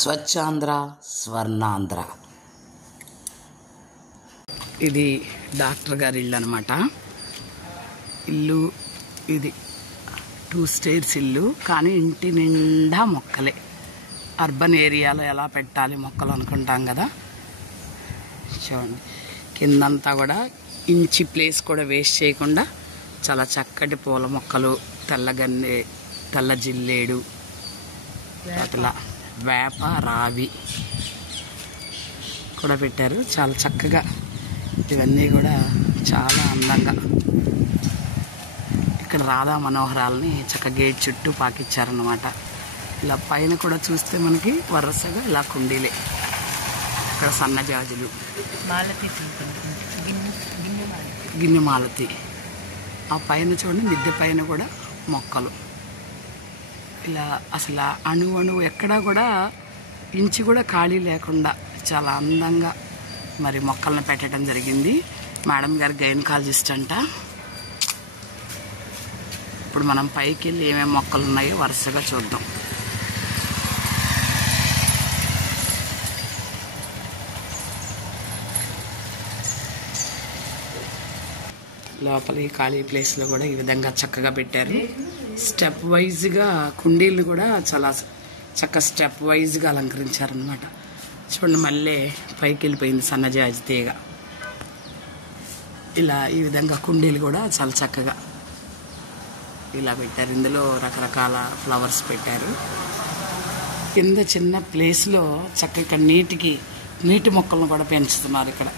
స్వచ్ఛాంధ్ర స్వర్ణాంధ్ర. ఇది డాక్టర్ గారి ఇల్లు అనమాట. ఇల్లు ఇది 2 స్టేర్స్ ఇల్లు, కానీ ఇంటి నిండా మొక్కలే. అర్బన్ ఏరియాలో ఎలా పెట్టాలి మొక్కలు అనుకుంటాం కదా, చూడండి కిందంతా కూడా ఇంచి ప్లేస్ కూడా వేస్ట్ చేయకుండా చాలా చక్కటి పూల మొక్కలు, తెల్లగన్నే, తెల్ల జిల్లేడు, అట్లా వేప, రావి కూడా పెట్టారు. చాలా చక్కగా ఇవన్నీ కూడా చాలా అందంగా. ఇక్కడ రాధా మనోహరాలని చక్కగా గేట్ చుట్టూ పాకిచ్చారనమాట. ఇలా పైన కూడా చూస్తే మనకి వరుసగా ఇలా కుండీలే. ఇక్కడ సన్నజాజులు, గిన్నె మాలతి, ఆ పైన చూడండి మిద్దె పైన కూడా మొక్కలు. ఇలా అసలు అణువు ఎక్కడా కూడా ఇంచి కూడా ఖాళీ లేకుండా చాలా అందంగా మరి మొక్కలను పెట్టడం జరిగింది. మేడం గారు గైనకాలజిస్ట్ అంట. ఇప్పుడు మనం పైకి వెళ్ళి ఏమేమి మొక్కలు ఉన్నాయో వరుసగా చూద్దాం. లోపల ఈ ఖాళీ ప్లేస్లో కూడా ఈ విధంగా చక్కగా పెట్టారు. స్టెప్ వైజ్గా కుండీలు కూడా చాలా చక్కగా స్టెప్ వైజ్గా అలంకరించారనమాట. చూడండి మళ్ళీ పైకి వెళ్ళిపోయింది సన్నజాజి తీగ. ఇలా ఈ విధంగా కుండీలు కూడా చాలా చక్కగా ఇలా పెట్టారు. ఇందులో రకరకాల ఫ్లవర్స్ పెట్టారు. కింద చిన్న ప్లేస్లో చక్కగా నీటి మొక్కలను కూడా పెంచుతున్నారు. ఇక్కడ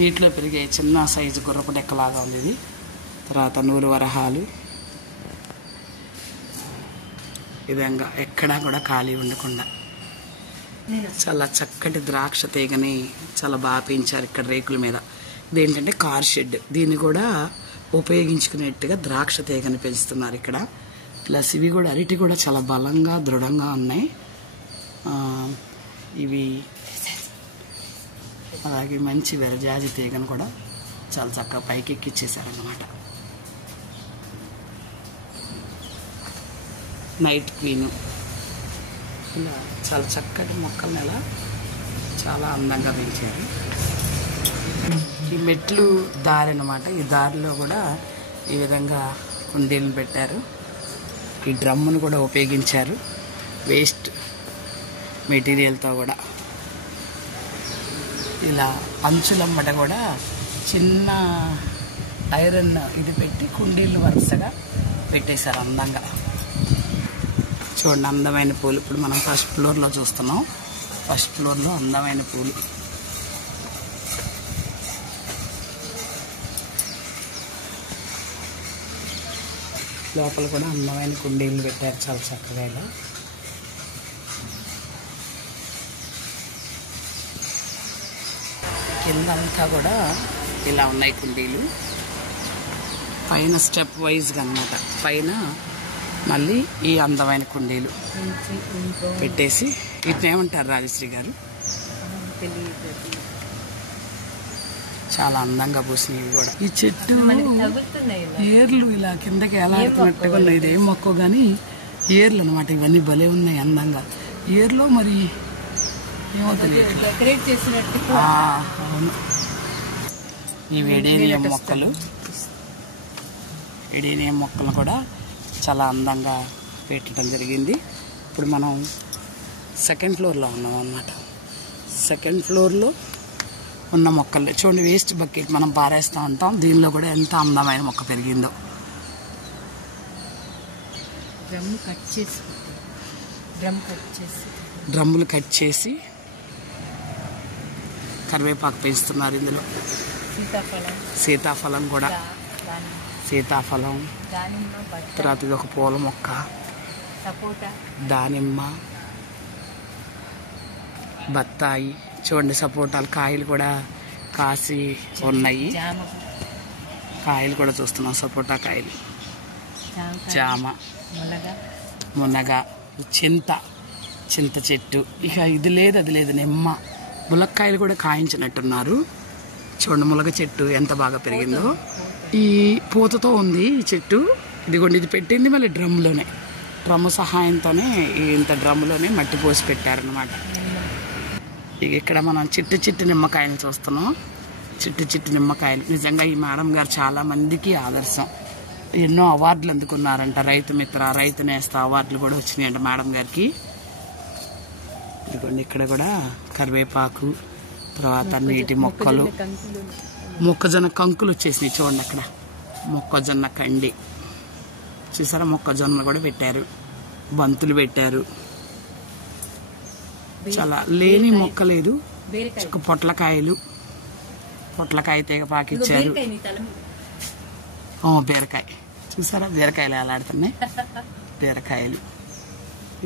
నీటిలో పెరిగే చిన్న సైజు గుర్రపు డెక్కలాగా ఉంది ఇది. తర్వాత నూరు వరహాలు, ఈ విధంగా ఎక్కడా కూడా ఖాళీ ఉండకుండా చాలా చక్కటి ద్రాక్ష తీగని చాలా బాగా పెంచారు ఇక్కడ రేకుల మీద. ఇదేంటంటే కార్ షెడ్, దీన్ని కూడా ఉపయోగించుకునేట్టుగా ద్రాక్ష తీగని పెంచుతున్నారు ఇక్కడ. ప్లస్ ఇవి కూడా అరటి కూడా చాలా బలంగా దృఢంగా ఉన్నాయి ఇవి. అలాగే మంచి విరజాజి తీగను కూడా చాలా చక్కగా పైకి ఎక్కిచ్చేసారన్నమాట. నైట్ క్వీను, ఇలా చాలా చక్కటి మొక్కలను ఇలా చాలా అందంగా పెంచారు. ఈ మెట్లు దారి అన్నమాట. ఈ దారిలో కూడా ఈ విధంగా కుండీలను పెట్టారు. ఈ డ్రమ్మును కూడా ఉపయోగించారు వేస్ట్ మెటీరియల్తో కూడా. ఇలా అంచులమ్మట కూడా చిన్న ఐరన్ ఇది పెట్టి కుండీలు వరుసగా పెట్టేశారు అందంగా. చూడండి అందమైన పూలు. ఇప్పుడు మనం ఫస్ట్ ఫ్లోర్లో చూస్తున్నాం. ఫస్ట్ ఫ్లోర్లో అందమైన పూలు. లోపల కూడా అందమైన కుండీలు పెట్టారు చాలా చక్కగా. ఇలా కిందంతా కూడా ఇలా ఉన్నాయి కుండీలు. పైన స్టెప్ వైజ్గా అన్నమాట. పైన మళ్ళీ ఈ అందమైన కుండీలు పెట్టేసి వీటిని ఏమంటారు రాజశ్రీ గారు? చాలా అందంగా పూసినవి కూడా. ఈ చెట్టు ఏర్లు ఇలా కిందకి ఎలాడుతున్నట్టుగా ఉన్నాయి. ఇదేం మొక్క కానీ ఏర్లు అనమాట. ఇవన్నీ భలే ఉన్నాయి అందంగా. ఏర్లో మరి ఏమో తెలియదు. అవును, ఈ ఎడేనియం మొక్కలు, ఎడేనియం మొక్కలు కూడా చాలా అందంగా పెట్టడం జరిగింది. ఇప్పుడు మనం సెకండ్ ఫ్లోర్లో ఉన్నాం అన్నమాట. సెకండ్ ఫ్లోర్లో ఉన్న మొక్కలు చూడండి. వేస్ట్ బకెట్ మనం పారేస్తూ ఉంటాం. దీనిలో కూడా ఎంత అందమైన మొక్క పెరిగిందో. డ్రమ్ములు కట్ చేసి కరివేపాకు పెంచుతున్నారు ఇందులో. సీతాఫలం కూడా, సీతాఫలం, తర్వాత ఇది ఒక పూల మొక్క, దానిమ్మ, బత్తాయి. చూడండి సపోటాలు కాయలు కూడా కాసి ఉన్నాయి. కాయలు కూడా చూస్తున్నాం, సపోటా కాయలు, జామ, మునగ, చింత చెట్టు. ఇక ఇది లేదు అది లేదు, నిమ్మ, ములక్కాయలు కూడా కాయించినట్టున్నారు. చూడండి ములగ చెట్టు ఎంత బాగా పెరిగిందో. ఈ పూతతో ఉంది ఈ చెట్టు. ఇదిగోండి ఇది పెట్టింది మళ్ళీ డ్రమ్లోనే. డ్రమ్ము సహాయంతోనే ఇంత డ్రమ్ములోనే మట్టి పోసి పెట్టారనమాట. ఇక్కడ మనం చిట్టు నిమ్మకాయలు చూస్తున్నాం. చిట్టు నిమ్మకాయలు నిజంగా ఈ మేడం గారు చాలా మందికి ఆదర్శం. ఎన్నో అవార్డులు అందుకున్నారంట. రైతు మిత్ర, రైతు నేస్త అవార్డులు కూడా వచ్చినాయంట మేడం గారికి. ఇదిగోండి ఇక్కడ కూడా కరివేపాకు, తర్వాత నీటి మొక్కలు, మొక్కజొన్న కంకులు వచ్చేసినాయి చూడండి. అక్కడ మొక్కజొన్న కండి చూసారా, మొక్కజొన్న కూడా పెట్టారు, బంతులు పెట్టారు. చాలా లేని మొక్క లేదు. పొట్లకాయలు, పొట్లకాయ తీగ పాకిచ్చారు. బీరకాయ చూసారా, బీరకాయలు ఎలాడుతున్నాయి, బీరకాయలు.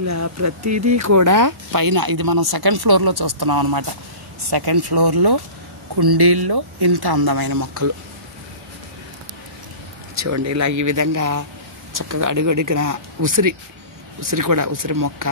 ఇలా ప్రతిదీ కూడా పైన, ఇది మనం సెకండ్ ఫ్లోర్లో చూస్తున్నాం అనమాట. సెకండ్ ఫ్లోర్లో కుండీల్లో ఇంత అందమైన మొక్కలు చూడండి. ఇలా ఈ విధంగా చక్కగా అడుగడుగున ఉసిరి కూడా, ఉసిరి మొక్క,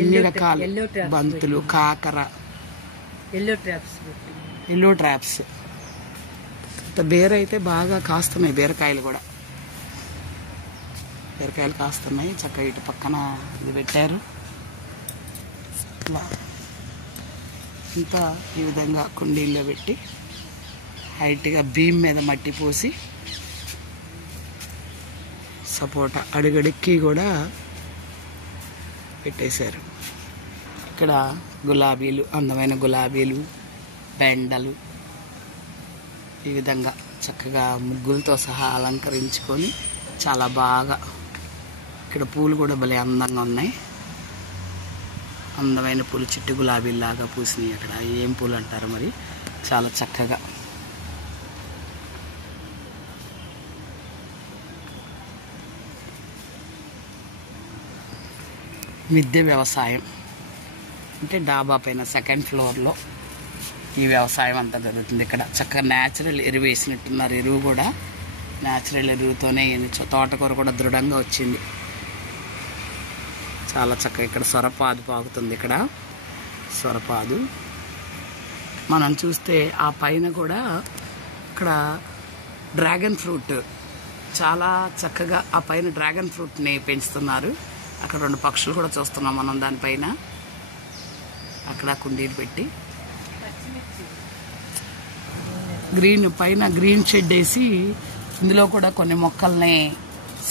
అన్ని రకాల బంతులు, కాకర, ఎల్లో ట్రాప్స్. బీర అయితే బాగా కాస్తున్నాయి, బీరకాయలు కూడా, బీరకాయలు కాస్తున్నాయి. చక్కగా ఇటు పక్కన ఇది పెట్టారు. ఇంత ఈ విధంగా కుండీల్లో పెట్టి హైట్గా బీమ్ మీద మట్టి పోసి సపోటా అడుగడుక్కి కూడా పెట్టేశారు. ఇక్కడ గులాబీలు, అందమైన గులాబీలు, బెండలు ఈ విధంగా చక్కగా ముగ్గులతో సహా అలంకరించుకొని చాలా బాగా. ఇక్కడ పూలు కూడా భలే అందంగా ఉన్నాయి. అందమైన పూలు చిట్టు గులాబీలాగా పూసినాయి. అక్కడ ఏం పూలు అంటారు మరి, చాలా చక్కగా. మిద్దె వ్యవసాయం అంటే డాబా పైన సెకండ్ ఫ్లోర్లో ఈ వ్యవసాయం అంతా జరుగుతుంది. ఇక్కడ చక్కగా న్యాచురల్ ఎరువు వేసినట్టున్నారు. ఎరువు కూడా న్యాచురల్ ఎరువుతోనే, తోటకూర కూడా దృఢంగా వచ్చింది. చాలా చక్కగా. ఇక్కడ సొరపాదు పాకుతుంది. ఇక్కడ సొరపాదు మనం చూస్తే ఆ పైన కూడా ఇక్కడ డ్రాగన్ ఫ్రూట్ చాలా చక్కగా, ఆ పైన డ్రాగన్ ఫ్రూట్ని పెంచుతున్నారు. అక్కడ 2 పక్షులు కూడా చూస్తున్నాం మనం దానిపైన. అక్కడ కుండీలు పెట్టి గ్రీన్ పైన గ్రీన్ షెడ్ వేసి ఇందులో కూడా కొన్ని మొక్కల్ని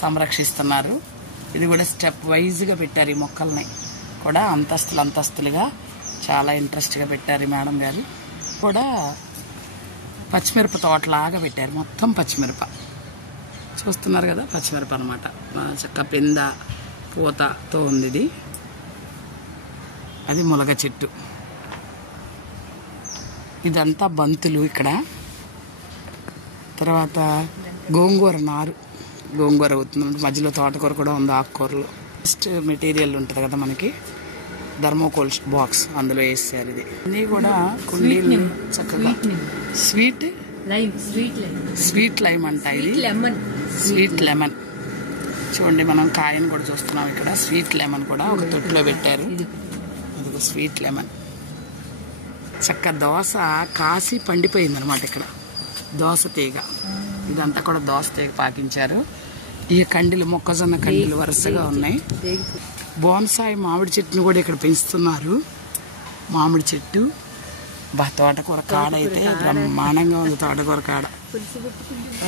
సంరక్షిస్తున్నారు. ఇది కూడా స్టెప్ వైజ్గా పెట్టారు. ఈ మొక్కల్ని కూడా అంతస్తులుగా చాలా ఇంట్రెస్ట్గా పెట్టారు ఈ మేడం గారు. కూడా పచ్చిమిరప తోటలాగా పెట్టారు. మొత్తం పచ్చిమిరప చూస్తున్నారు కదా, పచ్చిమిరప అనమాట. చక్క పింద పూతతో ఉంది ఇది. అది ములగ చెట్టు. ఇదంతా బంతులు. ఇక్కడ తర్వాత గోంగూర నారు, గోంగూర అవుతుంది. మధ్యలో తోటకూర కూడా ఉంది, ఆకుకూరలు. ఫస్ట్ మెటీరియల్ ఉంటుంది కదా మనకి, థర్మోకోల్ బాక్స్, అందులో వేసారు. ఇది అన్నీ కూడా కుండీలు చక్కగా. స్వీట్ లైమ్ అంట ఇది, స్వీట్ లెమన్. చూడండి మనం కాయను కూడా చూస్తున్నాం. ఇక్కడ స్వీట్ లెమన్ కూడా ఒక తొట్టులో పెట్టారు. అది స్వీట్ లెమన్. చక్క దోస కాసి పండిపోయింది అనమాట. ఇక్కడ దోస తీగ, ఇదంతా కూడా దోస తీగ పాకించారు. ఈ కండీలు, మొక్కజొన్న కండీలు వరుసగా ఉన్నాయి. బోన్సాయి మామిడి చెట్టును కూడా ఇక్కడ పెంచుతున్నారు. మామిడి చెట్టు. తోటకూర కాడ అయితే బ్రహ్మాండంగా ఉంది. తోటకూర కాడ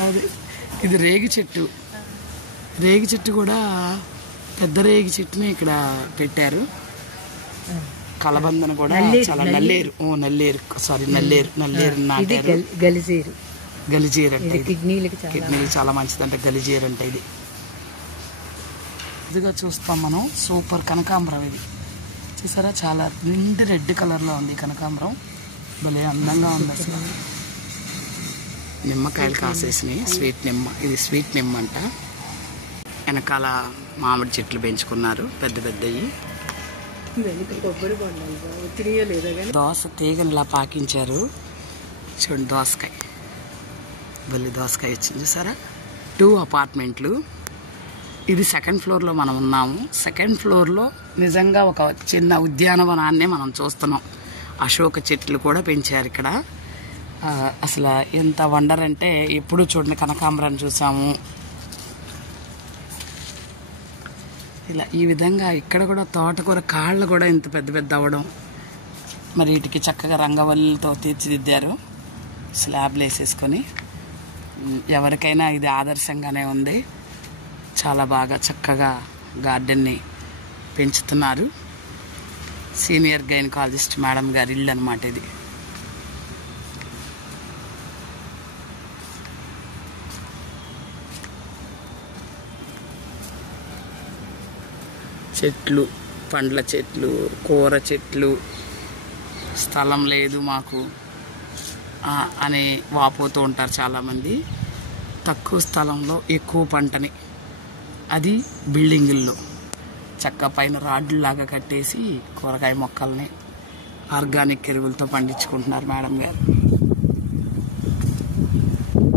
అది. ఇది రేగి చెట్టు. రేగి చెట్టు కూడా పెద్ద రేగి చెట్టుని ఇక్కడ పెట్టారు. కలబందన కూడా చాలా నల్లేరు నాటారు. గలిజీరు అంటే కిడ్నీలు చాలా మంచిదంటే గలిజీరు అంటే. ఇది ఇదిగా చూస్తాం మనం. సూపర్ కనకాంబరం. ఇది చూసారా, చాలా నిండి రెడ్ కలర్లో ఉంది కనకాంబరం. భలే అందంగా ఉంది అసలు. నిమ్మకాయలు కాసేసినాయి. స్వీట్ నిమ్మ. ఇది స్వీట్ నిమ్మ అంట. వెనకాల మామిడి చెట్లు పెంచుకున్నారు పెద్ద పెద్దవి. దోస తీగని ఇలా పాకించారు. చూడండి దోసకాయ, భలే దోసకాయ వచ్చింది చూసారా. 2 అపార్ట్మెంట్లు. ఇది సెకండ్ ఫ్లోర్లో మనం ఉన్నాము. సెకండ్ ఫ్లోర్లో నిజంగా ఒక చిన్న ఉద్యానవనాన్ని మనం చూస్తున్నాం. అశోక చెట్లు కూడా పెంచారు ఇక్కడ. అసలు ఎంత వండర్ అంటే, ఎప్పుడు చూడండి కనకాంబరాన్ని చూసాము. ఇలా ఈ విధంగా ఇక్కడ కూడా తోటకూర కాళ్ళు కూడా ఇంత పెద్ద పెద్ద అవ్వడం, మరి వీటికి చక్కగా రంగవల్లితో తీర్చిదిద్దారు, స్లాబ్లు వేసేసుకొని. ఎవరికైనా ఇది ఆదర్శంగానే ఉంది. చాలా బాగా చక్కగా గార్డెన్ని పెంచుతున్నారు. సీనియర్ గైనకాలజిస్ట్ మేడం గారి ఇల్లు అన్నమాట ఇది. చెట్లు, పండ్ల చెట్లు, కూర చెట్లు, స్థలం లేదు మాకు అని వాపోతూ ఉంటారు చాలామంది. తక్కువ స్థలంలో ఎక్కువ పంటని, అది బిల్డింగుల్లో చక్క పైన రాడ్లాగా కట్టేసి కూరగాయ మొక్కల్ని ఆర్గానిక్ ఎరువులతో పండించుకుంటున్నారు మేడం గారు.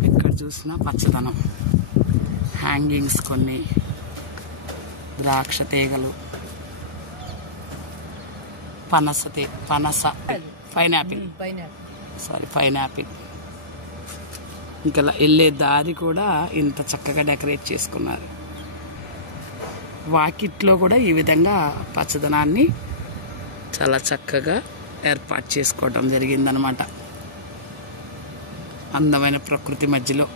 ఎక్కడ చూసినా పచ్చదనం, హ్యాంగింగ్స్ కొన్ని, ద్రాక్ష తీగలు, పైనాపిల్ ఇంకా వెళ్ళే దారి కూడా ఇంత చక్కగా డెకరేట్ చేసుకున్నారు. వాకిట్లో కూడా ఈ విధంగా పచ్చదనాన్ని చాలా చక్కగా ఏర్పాటు చేసుకోవడం జరిగిందనమాట. అందమైన ప్రకృతి మధ్యలో.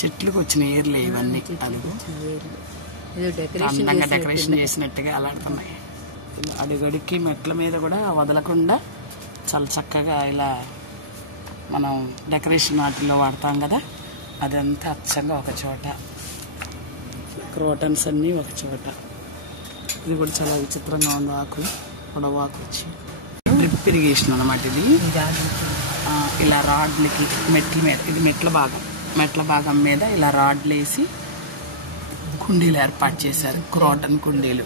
చెట్లకు వచ్చిన ఏర్లే ఇవన్నీ, అడుగు అందంగా డెకరేషన్ చేసినట్టుగా అలాడుతున్నాయి. అడుగడుక్కి మెట్ల మీద కూడా వదలకుండా చాలా చక్కగా ఇలా మనం డెకరేషన్ వాటిల్లో వాడతాం కదా, అదంతా అచ్చంగా ఒక చోట, క్రోటన్స్ అన్నీ ఒక చోట. ఇది కూడా చాలా విచిత్రంగా ఉంది. ఆకులు పొడవాకు వచ్చి డ్రిప్ ఇరిగేషన్ అన్నమాట ఇది. ఇలా రాడ్లకి మెట్ల మీద, ఇది మెట్ల భాగం మీద ఇలా రాడ్లు వేసి కుండీలు ఏర్పాటు చేశారు, క్రోటన్ కుండీలు.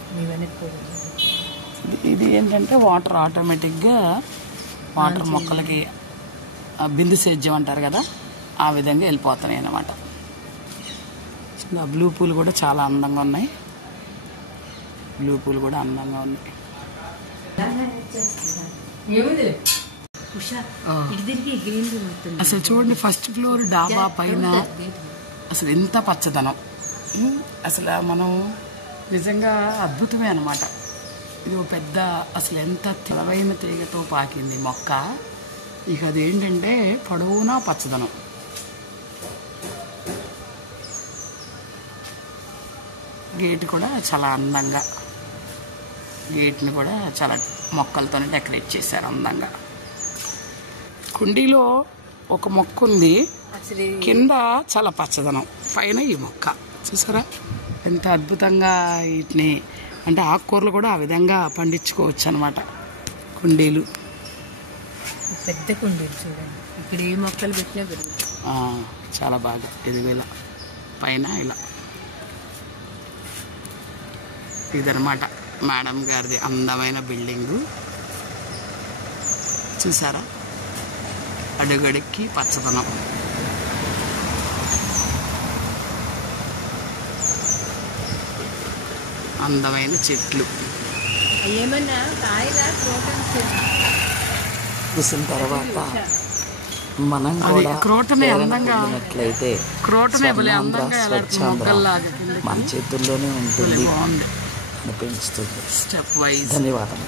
ఇది ఏంటంటే వాటర్ ఆటోమేటిక్గా వాటర్ మొక్కలకి బిందు సేద్యం అంటారు కదా, ఆ విధంగా వెళ్ళిపోతున్నాయి అన్నమాట. బ్లూ పూలు కూడా చాలా అందంగా ఉన్నాయి. అసలు చూడండి, ఫస్ట్ ఫ్లోర్ డాబా పైన అసలు ఎంత పచ్చదనం. అసలు మనం నిజంగా అద్భుతమే అన్నమాట. ఇది పెద్ద, అసలు ఎంత తెలవైన తీగతో పాకింది మొక్క. ఇక అదేంటంటే పొడవునా పచ్చదనం. గేట్ కూడా చాలా అందంగా, గేట్ని కూడా చాలా మొక్కలతోనే డెకరేట్ చేశారు అందంగా. కుండీలో ఒక మొక్క ఉంది, కింద చాలా పచ్చదనం, పైన ఈ మొక్క చూసారా ఎంత అద్భుతంగా. వీటిని అంటే ఆకుకూరలు కూడా ఆ విధంగా పండించుకోవచ్చు అనమాట. కుండీలు, పెద్ద కుండీలు చూడండి, ఇక్కడ ఏ మొక్కలు పెట్టినా పెరుగుతాయి. చాలా బాగా ఎదుగులా పైన ఇలా. ఇదనమాట మేడం గారిది అందమైన బిల్డింగు. చూసారా, అడుగడుక్కి పచ్చదనం. అందమైన చెట్లు. ఏమన్నా కాయలా చూసిన తర్వాత మనం క్రోటనే అందంగా, క్రోటనే మన చేతుల్లోనే ఉంటుంది అనిపించుతుంది. Step wise. ధన్యవాదాలు.